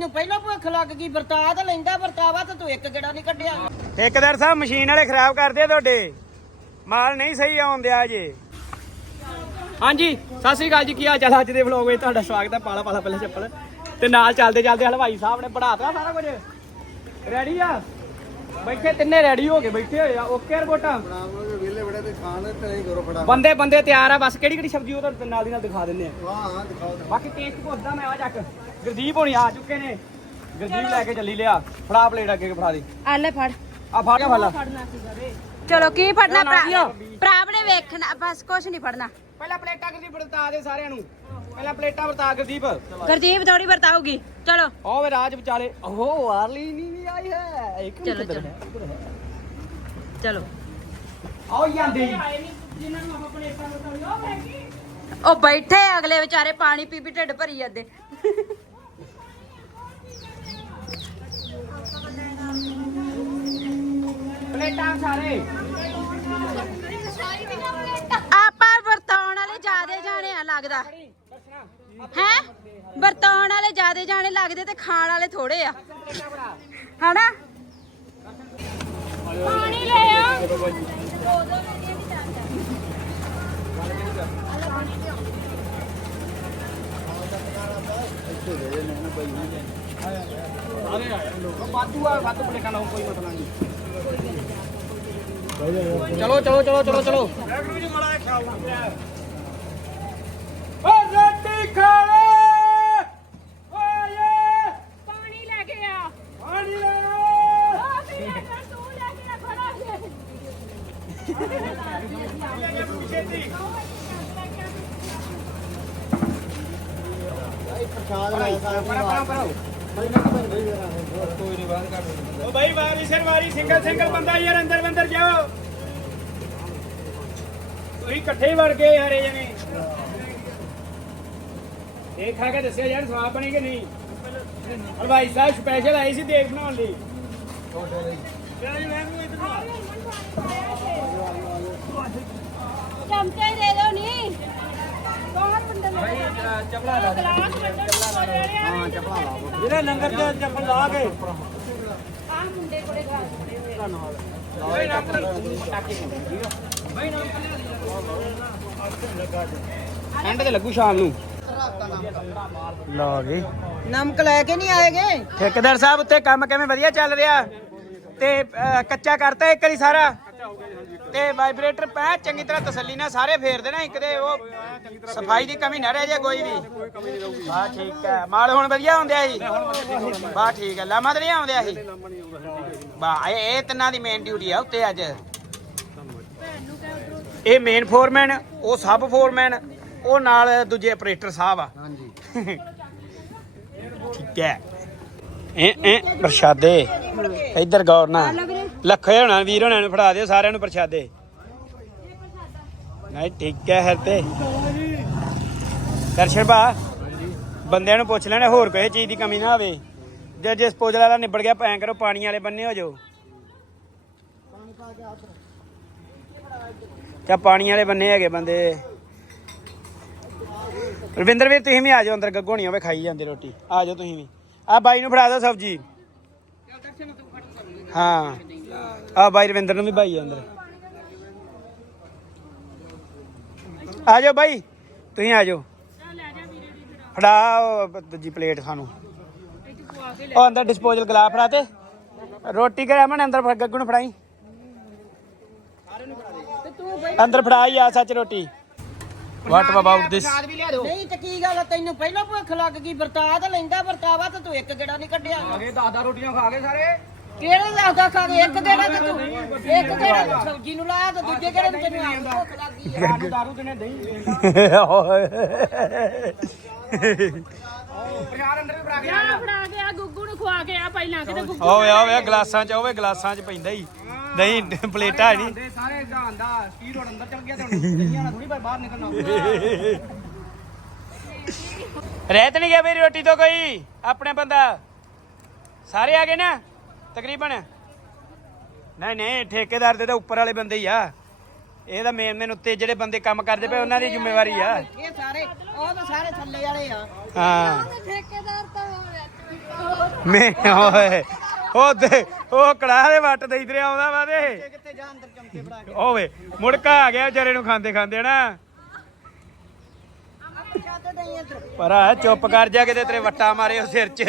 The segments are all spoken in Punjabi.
ਤੈਨੂੰ ਪਹਿਲਾਂ ਭੁੱਖ ਲੱਗ ਗਈ ਵਰਤਾ ਤਾਂ ਲੈਂਦਾ ਵਰਤਾਵਾ ਤਾਂ ਤੂੰ ਇੱਕ ਗੇੜਾ ਨਹੀਂ ਕੱਢਿਆ। ਠੇਕੇਦਾਰ ਸਾਹਿਬ ਮਸ਼ੀਨ ਵਾਲੇ ਖਰਾਬ ਕਰਦੇ ਆ ਤੁਹਾਡੇ। ਮਾਲ ਨਹੀਂ ਸਹੀ ਆਉਣ ਦਿਆ ਜੇ ਹਾਂਜੀ ਸਤਿ ਸ੍ਰੀ ਅਕਾਲ ਜੀ ਕੀ ਹਾਲ ਚਾਲ ਅੱਜ ਦੇ ਵਲੌਗ ਵਿੱਚ ਤੁਹਾਡਾ ਸਵਾਗਤ ਹੈ ਪਾਲਾ ਪਾਲਾ ਪਹਿਲੇ ਚੱਪਲ। ਤੇ ਨਾਲ ਚੱਲਦੇ ਚੱਲਦੇ ਹਲਵਾਈ ਸਾਹਿਬ ਨੇ ਬਣਾਤਾ ਸਾਰਾ ਕੁਝ। ਰੈਡੀ ਆ? ਬੈਠੇ ਤਿੰਨੇ ਰੈਡੀ ਹੋ ਕੇ ਬੈਠੇ ਹੋਏ ਆ। ਓਕੇ ਰਿਪੋਰਟਾਂ? ਬਣਾਵਾਂਗੇ ਵਿਹਲੇ ਬੜੇ ਤੇ ਖਾਣ ਤੇ ਨਹੀਂ ਕਰੋ ਫੜਾ ਬੰਦੇ ਬੰਦੇ ਤਿਆਰ ਆ ਬਸ ਕਿਹੜੀ ਕਿਹੜੀ ਸਬਜ਼ੀ ਉਹ ਤੁਹਾਨੂੰ ਨਾਲ ਦੀ ਨਾਲ ਦਿਖਾ ਦਿੰਦੇ ਆ। ਹਾਂ ਹਾਂ ਦਿਖਾਓ। ਬਾਕੀ ਟੇਸਟ ਪੁੱਛਦਾ ਮੈਂ ਆ ਚੱਕ। ਗੁਰਦੀਪ ਹੋਣੀ ਆ ਚੁੱਕੇ ਨੇ। ਗੁਰਦੀਪ ਲੈ ਕੇ ਚੱਲੀ ਲਿਆ। ਫੜਾ ਪਲੇਟ ਅੱਗੇ ਫੜਾ ਦੇ। ਆਲੇ ਫੜ। ਆ ਫੜ ਕੇ ਫੜ ਲਾ। ਚਲੋ ਕੀ ਫੜਨਾ ਭਰਾ? ਨੇ ਵੇਖਣਾ ਬਸ ਕੁਛ ਨਹੀਂ ਫੜਨਾ। ਪਹਿਲਾਂ ਪਲੇਟਾਂ ਗੁਰਦੀਪ ਵਰਤਾ ਦੇ ਸਾਰਿਆਂ ਨੂੰ। ਪਹਿਲਾਂ ਪਲੇਟਾਂ ਵਰਤਾ ਗੁਰਦੀਪ। ਗੁਰਦੀਪ ਥੋੜੀ ਵਰਤਾਉਗੀ ਚਲੋ। ਉਹ ਵੇ ਰਾਜ ਵਿਚਾਲੇ। ਓਹ ਵਾਰਲੀ ਨਹੀਂ ਨਹੀਂ ਆਈ ਹੈ। ਇੱਕ ਚਲੋ, ਚਲੋ। ਆਓ ਜਾਂਦੇ ਉਹ ਬੈਠੇ ਅਗਲੇ ਵਿਚਾਰੇ ਪਾਣੀ ਪੀ ਪੀ ਢਿੱਡ ਭਰੀ ਜਾਂਦੇ। ਪਲੇਟਾਂ ਸਾਰੇ। ਆਪਾਂ ਵਰਤਾਉਣ ਵਾਲੇ ਜਿਆਦੇ ਜਾਣੇ ਆ ਲੱਗਦਾ। ਹੈ? ਵਰਤਾਉਣ ਵਾਲੇ ਜਿਆਦੇ ਜਾਣੇ ਲੱਗਦੇ ਤੇ ਖਾਣ ਵਾਲੇ ਥੋੜੇ ਆ। ਹਨਾ? ਪਾਣੀ ਲੈ ਆ। ਵਾਧੂ ਆ ਵਾਧੂ ਪਲੇਟਾਂ ਲਾਓ ਕੋਈ ਮਸਲਾ ਨਹੀਂ। ਚਲੋ ਚਲੋ ਚਲੋ ਚਲੋ ਚਲੋ। ਓ ਰੋਟੀ ਖਾ ਲੈ। ਓਏ। ਪਾਣੀ ਲੈ ਕੇ ਆ। ਪਾਣੀ ਲੈ। ਤੂੰ ਲੈ ਕੇ ਖੜਾ ਪ੍ਰਸ਼ਾਦ ਲੈ ਓ ਭਾਈ ਵਾਰੀ ਸਿਰ ਵਾਰੀ ਸਿੰਗਲ ਸਿੰਗਲ ਬੰਦਾ ਯਾਰ ਅੰਦਰ ਅੰਦਰ ਜਾਓ। ਤੁਸੀਂ ਇਕੱਠੇ ਹੀ ਵੜ ਗਏ ਹਰੇ ਜਣੇ। ਇਹ ਖਾ ਕੇ ਦੱਸਿਆ ਯਾਰ ਸਵਾਦ ਬਣੀ ਕਿ ਨਹੀਂ? ਹਲਵਾਈ ਸਾਹਿਬ ਸਪੈਸ਼ਲ ਆਈ ਸੀ ਦੇਖ ਬਣਾਉਣ ਲਈ। ਚਮਚਾ ਹੀ ਦੇ ਦੋ ਨੀ। ਕੌਣ ਬੰਦਾ ਚਪਲਾ ਲਾ ਦੇ। ਗਲਾਸ ਵੱਡਾ ਹਾਂ। ਜਿਹੜੇ ਲੰਗਰ ਤੇ ਚੱਪਲ ਲਾ ਕੇ। ਆ ਮੁੰਡੇ ਕੋਲੇ ਗਲਾਸ ਐਂਡ ਤੇ ਲੱਗੂ ਸ਼ਾਮ ਨੂੰ। ਲਾ ਗਏ ਨਮਕ ਲੈ ਕੇ ਨਹੀਂ ਆਏਗੇ? ਠੇਕੇਦਾਰ ਸਾਹਿਬ ਉੱਤੇ ਕੰਮ ਕਿਵੇਂ ਵਧੀਆ ਚੱਲ ਰਿਹਾ? ਤੇ ਅਹ, ਕੱਚਾ ਕਰਤਾ ਇੱਕ ਵਾਰੀ ਸਾਰਾ? ਤੇ ਵਾਈਬ੍ਰੇਟਰ ਪੈ ਚੰਗੀ ਤਰ੍ਹਾਂ ਤਸੱਲੀ ਨਾਲ ਸਾਰੇ ਫੇਰ ਦੇਣਾ ਇੱਕ ਦੇ ਉਹ ਸਫ਼ਾਈ ਦੀ ਕਮੀ ਨਾ ਰਹਿ ਜਾਏ ਕੋਈ ਵੀ। ਬਾ ਠੀਕ ਹੈ। ਮਾਲ ਹੁਣ ਵਧੀਆ ਹੁੰਦਿਆ ਸੀ? ਬਾ ਠੀਕ ਹੈ। ਲਾਮਾ ਤੇ ਨਹੀਂ ਆਉਂਦਿਆ ਸੀ? ਬਾ ਇਹ ਇਹ ਤਿੰਨਾਂ ਦੀ ਮੇਨ ਡਿਊਟੀ ਆ ਉੱਤੇ ਅੱਜ। ਇਹ ਮੇਨ ਫੋਰਮੈਨ ਉਹ ਸਬ ਫੋਰਮੈਨ ਉਹ ਨਾਲ ਦੂਜੇ ਆਪਰੇਟਰ ਸਾਹਿਬ ਆ। ਹਾਂਜੀ। ਠੀਕ ਹੈ। ਐ ਐ ਪ੍ਰਸ਼ਾਦੇ। ਇੱਧਰ ਗੌਰ ਨਾ ਲੱਖੇ ਹੋਣਾ ਵੀਰ ਹੋਣਾ ਨੂੰ ਫੜਾ ਦਿਓ, ਸਾਰਿਆਂ ਨੂੰ ਪ੍ਰਸ਼ਾਦੇ। ਨਹੀਂ, ਠੀਕ ਹੈ ਹਰ ਤੇ। ਦਰਸ਼ਨ ਭਾ, ਬੰਦਿਆਂ ਨੂੰ ਪੁੱਛ ਲੈਣੇ, ਹੋਰ ਕੋਈ ਚੀਜ਼ ਦੀ ਕਮੀ ਨਾ ਹੋਵੇ। ਜੇ ਜੇ ਵਾਲਾ ਨਿਬੜ ਗਿਆ ਐਂ ਕਰੋ, ਪਾਣੀ ਵਾਲੇ ਬੰਨੇ ਹੋ ਜਾਓ। ਕਿਆ ਪਾਣੀ ਵਾਲੇ ਬੰਨੇ ਹੈਗੇ ਬੰਦੇ? ਰਵਿੰਦਰ ਵੀਰ, ਤੁਸੀਂ ਵੀ ਆ ਜਾਓ, ਅੰਦਰ ਗੱਗੋਣੀ ਹੋਵੇ ਖਾਈ ਜਾਂਦੇ ਰੋਟੀ। ਆ ਜਾਓ ਤੁਸੀਂ ਵੀ। ਆ ਬਾਈ ਨੂੰ ਫੜਾ ਦਿਓ ਸਬਜੀ। ਹਾਂ। ਆ ਬਾਈ ਰਵਿੰਦਰ ਨੂੰ ਵੀ ਬਾਈ ਆ ਅੰਦਰ। ਆ ਜਾਓ ਬਾਈ ਤੁਸੀਂ ਆ ਜਾਓ। ਫੜਾ ਉਹ ਦੂਜੀ ਪਲੇਟ ਸਾਨੂੰ। ਉਹ ਅੰਦਰ ਡਿਸਪੋਜ਼ਲ ਗਲਾਸ ਫੜਾ ਤੇ। ਰੋਟੀ ਕਰਿਆ ਮਨ ਅੰਦਰ ਫੜ ਗੱਗੂ ਨੂੰ ਫੜਾਈ। ਅੰਦਰ ਫੜਾਈ ਆ ਸੱਚ ਰੋਟੀ। ਵਾਟ ਅਬਾਊਟ ਦਿਸ ਨਹੀਂ ਤੇ ਕੀ ਗੱਲ ਤੈਨੂੰ ਪਹਿਲਾਂ ਭੁੱਖ ਲੱਗ ਗਈ ਵਰਤਾ ਤਾਂ ਲੈਂਦਾ ਵਰਤਾਵਾ ਤਾਂ ਤੂੰ ਇੱਕ ਗੇੜਾ ਨਹੀਂ ਕੱਢਿਆ। ਅਗੇ 10 ਰੋਟੀਆਂ ਖਾ ਗਏ ਸਾਰੇ। ਕਿਹੜੇ ਦੱਸਦਾ ਖਾ ਕੇ? ਇੱਕ ਗੇੜਾ ਤੇ ਤੂੰ? ਇੱਕ ਗੇੜਾ ਤੂੰ? ਸਬਜ਼ੀ ਨੂੰ ਲਾਇਆ ਤੇ ਦੂਜੇ ਗੇੜੇ ਨੂੰ ਤੈਨੂੰ ਆਪ ਭੁੱਖ ਲੱਗ ਆ। ਸਾਨੂੰ ਦਾਰੂ ਦਿਨੇ ਦਹੀਂ ਪ੍ਰਸ਼ਾਦ ਅੰਦਰ ਵੀ ਫੜਾ ਕੇ ਆ ਫੜਾ ਕੇ ਆ ਗੁੱਗੂ ਨੂੰ ਖਵਾ ਕੇ ਆ ਪਹਿਲਾਂ ਕਿਤੇ ਗੁੱਗੂ ਓਏ ਓਏ ਗਲਾਸਾਂ ਚ ਓਏ ਗਲਾਸਾਂ ਚ ਪੈਂਦਾ ਹੀ। ਦਹੀਂ ਪਲੇਟਾਂ ਨਹੀਂ। ਸਾਰੇ ਜਹਾਨ ਦਾ ਸਪੀਡ ਰੋਡ ਅੰਦਰ ਚਲ ਗਿਆ ਤੇ ਹੁਣ ਦਹੀਆਂ ਨਾਲ ਥੋੜੀ ਬਾਹਰ ਨਿਕਲਣਾ ਰਹਿਤ ਨਹੀਂ ਗਿਆ ਮੇਰੀ ਰੋਟੀ ਤੋਂ ਕੋਈ? ਆਪਣੇ ਬੰਦਾ। ਸਾਰੇ ਆ ਗਏ ਨਾ? ਤਕਰੀਬਨ? ਨਹੀਂ ਨਹੀਂ ਠੇਕੇਦਾਰ ਦੇ ਤਾਂ ਉੱਪਰ ਵਾਲੇ ਬੰਦੇ ਹੀ ਆ। ਇਹ ਤਾਂ ਮੇਨ ਮੇਨ ਉੱਤੇ ਜਿਹੜੇ ਬੰਦੇ ਕੰਮ ਕਰਦੇ ਪਏ ਉਹਨਾਂ ਦੀ ਜ਼ਿੰਮੇਵਾਰੀ ਆ। ਇਹ ਸਾਰੇ ਉਹ ਤਾਂ ਸਾਰੇ ਥੱਲੇ ਵਾਲੇ ਆ। ਹਾਂ। ਠੇਕੇਦਾਰ ਤਾਂ ਮੈਂ ਓਏ ਉਹ ਤੇ ਉਹ ਕੜਾਹ ਦੇ ਵੱਟ ਦੇ ਇਧਰੇ ਆਉਂਦਾ ਵਾ ਤੇ। ਕਿੱਥੇ ਜਾ ਅੰਦਰ ਚਮਚੇ ਫੜਾ ਕੇ। ਓਵੇ ਮੁੜਕਾ ਆ ਗਿਆ ਵਿਚਾਰੇ ਨੂੰ ਖਾਂਦੇ ਖਾਂਦੇ ਨਾ ਭਰਾ ਚੁੱਪ ਕਰ ਜਾ ਕਿਤੇ ਤੇਰੇ ਵੱਟਾ ਮਾਰੇ ਉਹ ਸਿਰ 'ਚ।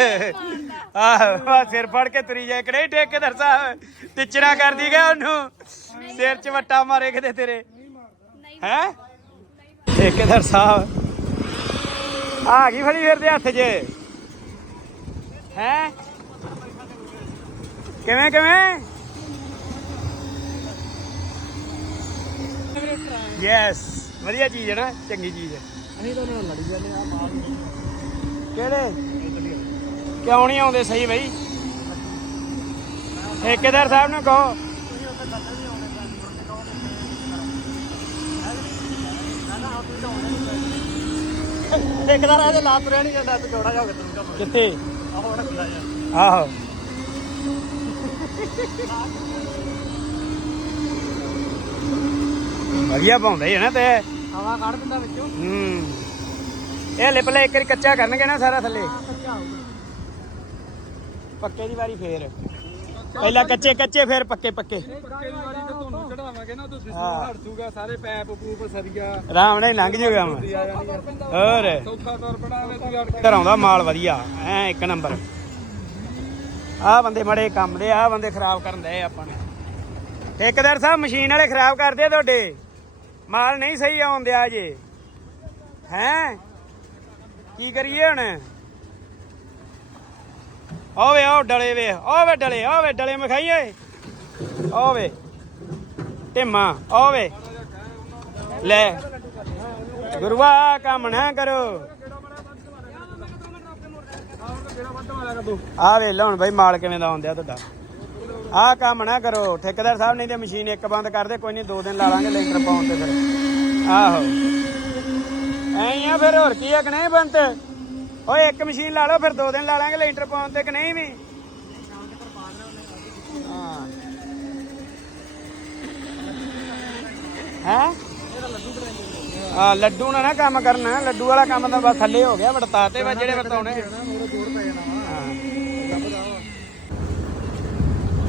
ਆਹ ਸਿਰ ਫੜ ਕੇ ਤੁਰੀ ਜਾਏ ਕਿਹੜੇ ਠੇਕੇਦਾਰ ਸਾਹਿਬ? ਟਿਚਰਾ ਕਰਦੀ ਗਿਆ ਉਹਨੂੰ। ਸਿਰ 'ਚ ਵੱਟਾ ਮਾਰੇ ਕਿਤੇ ਤੇਰੇ। ਹੈ? ਠੇਕੇਦਾਰ ਸਾਹਿਬ। ਆ ਗਈ ਫੜੀ ਫਿਰ ਦੇ ਹੱਥ 'ਚ। ਹੈ? ਕਿਵੇਂ ਕਿਵੇਂ? ਯੈਸ ਵਧੀਆ ਚੀਜ਼ ਹੈ ਨਾ, ਚੰਗੀ ਚੀਜ਼ ਹੈ। ਅਸੀਂ ਤਾਂ ਉਹਨਾਂ ਨਾਲ ਲੜੀ ਜਾਂਦੇ ਆ ਮਾਲ ਕਿਹੜੇ? ਕਿਉਂ ਨਹੀਂ ਆਉਂਦੇ ਸਹੀ ਬਈ? ਠੇਕੇਦਾਰ ਸਾਹਿਬ ਨੂੰ ਕਹੋ। ਠੇਕੇਦਾਰ ਇਹਦੇ ਲਾ ਤੁਰਿਆ ਨਹੀਂ ਜਾਂਦਾ ਤੂੰ ਚੌੜਾ ਜਾ ਕੇ ਕੰਮ ਕਿੱਥੇ? ਆਹੋ ਖੁੱਲਾ ਜਾ। ਆਹੋ। ਵਧੀਆ ਪਾਉਂਦਾ ਹੀ ਹੈ ਨਾ ਤੇ। ਹਵਾ ਕੱਢ ਦਿੰਦਾ ਵਿੱਚੋਂ। ਹੂੰ। ਇਹ ਲਿਪ ਲੈ ਇੱਕ ਵਾਰੀ ਕੱਚਾ ਕਰਨਗੇ ਨਾ ਸਾਰਾ ਥੱਲੇ। ਕੱਚਾ ਪੱਕੇ ਦੀ ਵਾਰੀ ਫੇਰ। ਪਹਿਲਾਂ ਕੱਚੇ ਕੱਚੇ ਫੇਰ ਪੱਕੇ ਪੱਕੇ। ਪੱਕੇ ਦੀ ਵਾਰੀ ਤੇ ਤੁਹਾਨੂੰ ਚੜਾਵਾਂਗੇ ਨਾ ਤੂੰ ਹਾਂ। ਹਟ ਜੂਗਾ ਸਾਰੇ ਪੈਪ ਪੂਪ ਸਰੀਆ। ਆਰਾਮ ਨਾਲ ਹੀ ਲੰਘ ਆ ਜਾਣੀ ਹੋਰ। ਸੌਖਾ ਤੌਰ ਬਣਾਵੇ ਤੂੰ ਅੜ ਘਰੋਂ ਦਾ ਮਾਲ ਵਧੀਆ ਐ ਇੱਕ ਨੰਬਰ। ਆਹ ਬੰਦੇ ਮੜੇ ਕੰਮ ਦੇ ਆਹ ਬੰਦੇ ਖਰਾਬ ਕਰਨ ਦੇ ਆਪਾਂ ਨੇ। ਠੇਕੇਦਾਰ ਸਾਹਿਬ ਮਸ਼ੀਨ ਵਾਲੇ ਖਰਾਬ ਕਰਦੇ ਆ ਤੁਹਾਡੇ? ਮਾਲ ਨਹੀਂ ਸਹੀ ਆਉਣ ਦਿਆ ਜੇ। ਹੈ? ਕੀ ਕਰੀਏ ਹੁਣ? ਓਵੇ ਉਹ ਡਲੇ ਵੇ, ਓਵੇ ਡਲੇ ਓਵੇ ਡਲੇ ਮਖਾਈ ਓਵੇ ਟਿਮਾ ਓਵੇ। ਲੈ, ਗੁਰੂਆ, ਕੰਮ ਨਾ ਕਰੋ। ਆ ਵੇ ਹੁਣ ਬਈ ਮਾਲ ਕਿਵੇਂ ਦਾ ਆਉਂਦਿਆ ਤੁਹਾਡਾ। ਆਹ ਕੰਮ ਨਾ ਕਰੋ, ਠੇਕੇਦਾਰ ਸਾਹਿਬ ਨਹੀਂ ਤੇ ਮਸ਼ੀਨ ਇੱਕ ਬੰਦ ਕਰ ਦੇ, ਕੋਈ ਨਹੀਂ, ਦੋ ਦਿਨ ਲਾ ਲਾਂਗੇ ਲੈਂਟਰ ਪਾਉਣ ਤੇ ਫਿਰ। ਆਹੋ। ਐਂ ਆ ਫਿਰ, ਹੋਰ ਕੀ ਆ ਕਿ ਨਹੀਂ ਬੰਤ? ਓਏ, ਇੱਕ ਮਸ਼ੀਨ ਲਾ ਲਓ, ਫਿਰ ਦੋ ਦਿਨ ਲਾ ਲਾਂਗੇ ਲੈਂਟਰ ਪਾਉਣ ਤੇ ਕਿ ਨਹੀਂ ਵੀ? ਹਾਂ। ਆ ਲੱਡੂ ਨਾਲ ਨਾ ਕੰਮ ਕਰਨਾ, ਲੱਡੂ ਵਾਲਾ ਕੰਮ ਤਾਂ ਬਸ ਥੱਲੇ ਹੋ ਗਿਆ, ਵੜਤਾ ਤੇ ਵਾ ਜਿਹੜੇ ਵਰਤਾਉਣੇ ਹਾਂ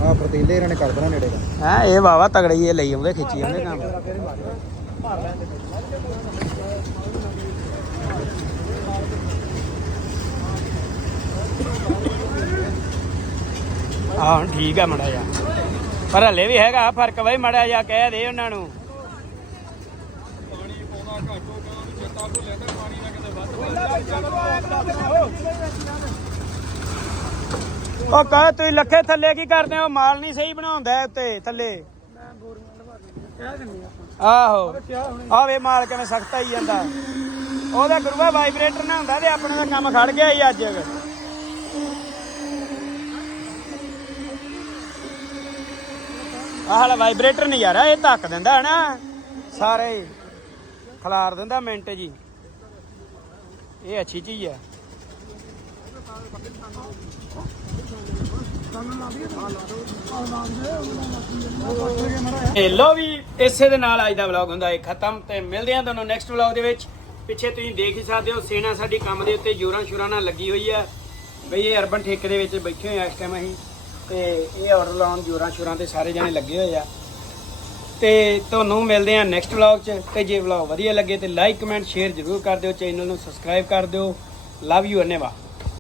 ਆ ਪਤੀਲੇ ਇਹਨਾਂ ਨੇ ਕਰ ਦੇਣਾ ਨੇੜੇ ਦਾ। ਹਾਂ ਇਹ ਵਾਵਾ ਤਗੜੀ ਇਹ ਲਈ ਆਉਂਦੇ ਖਿੱਚੀ ਆਉਂਦੇ ਕੰਮ। ਹਾਂ ਹੁਣ ਠੀਕ ਆ ਮੜਾ ਜਾ ਪਰ ਹਲੇ ਵੀ ਹੈਗਾ ਫ਼ਰਕ ਬਈ ਮੜਾ ਜਾ ਕਹਿ ਦੇ ਉਹਨਾਂ ਨੂੰ। ਉਹ ਕਹ ਤੁਸੀਂ ਲੱਖੇ ਥੱਲੇ ਕੀ ਕਰਦੇ ਹੋ? ਮਾਲ ਨਹੀਂ ਸਹੀ ਬਣਾਉਂਦਾ ਉੱਤੇ, ਥੱਲੇ। ਆਹੋ। ਆ ਵੇ ਮਾਲ ਕਿਵੇਂ ਸਖਤ ਆਈ ਜਾਂਦਾ। ਉਹਦਾ ਗੁਰੂਆ ਵਾਈਬ੍ਰੇਟਰ ਨਾ ਹੁੰਦਾ ਤੇ ਆਪਣਾ ਦਾ ਕੰਮ ਖੜ ਗਿਆ ਹੀ ਅੱਜ। ਆਹ ਵਾਲਾ ਵਾਈਬ੍ਰੇਟਰ ਨਹੀਂ ਯਾਰ ਇਹ ਧੱਕ ਦਿੰਦਾ ਹੈ ਨਾ ਸਾਰੇ ਖਲਾਰ ਦਿੰਦਾ ਮਿੰਟ ਜੀ। ਇਹ ਅੱਛੀ ਚੀਜ਼ ਹੈ ਲੋ ਵੀ, ਇਸੇ ਦੇ ਨਾਲ ਅੱਜ ਦਾ ਵਲੌਗ ਹੁੰਦਾ ਹੈ ਖਤਮ ਤੇ ਮਿਲਦੇ ਹਾਂ ਤੁਹਾਨੂੰ ਨੈਕਸਟ ਵਲੌਗ ਦੇ ਵਿੱਚ। ਪਿੱਛੇ ਤੁਸੀਂ ਦੇਖ ਹੀ ਸਕਦੇ ਹੋ, ਸੇਨਾ ਸਾਡੀ ਕੰਮ ਦੇ ਉੱਤੇ ਜੋਰਾਂ ਸ਼ੋਰਾਂ ਨਾਲ ਲੱਗੀ ਹੋਈ ਹੈ। ਬਈ ਇਹ ਅਰਬਨ ਠੇਕੇ ਦੇ ਵਿੱਚ ਬੈਠੇ ਹੋਏ ਆ ਇਸ ਟਾਈਮ ਅਸੀਂ ਤੇ ਇਹ ਆਰਡਰ ਲਾਉਣ ਜੋਰਾਂ ਸ਼ੋਰਾਂ ਤੇ ਸਾਰੇ ਜਣੇ ਲੱਗੇ ਹੋਏ ਆ। ਤੇ ਤੁਹਾਨੂੰ ਮਿਲਦੇ ਹਾਂ ਨੈਕਸਟ ਵਲੌਗ 'ਚ ਤੇ ਜੇ ਵਲੌਗ ਵਧੀਆ ਲੱਗੇ ਤੇ ਲਾਈਕ ਕਮੈਂਟ ਸ਼ੇਅਰ ਜ਼ਰੂਰ ਕਰ ਦਿਓ ਚੈਨਲ ਨੂੰ ਸਬਸਕ੍ਰਾਈਬ ਕਰ ਦਿਓ। Love you ਅਨੇਵਾ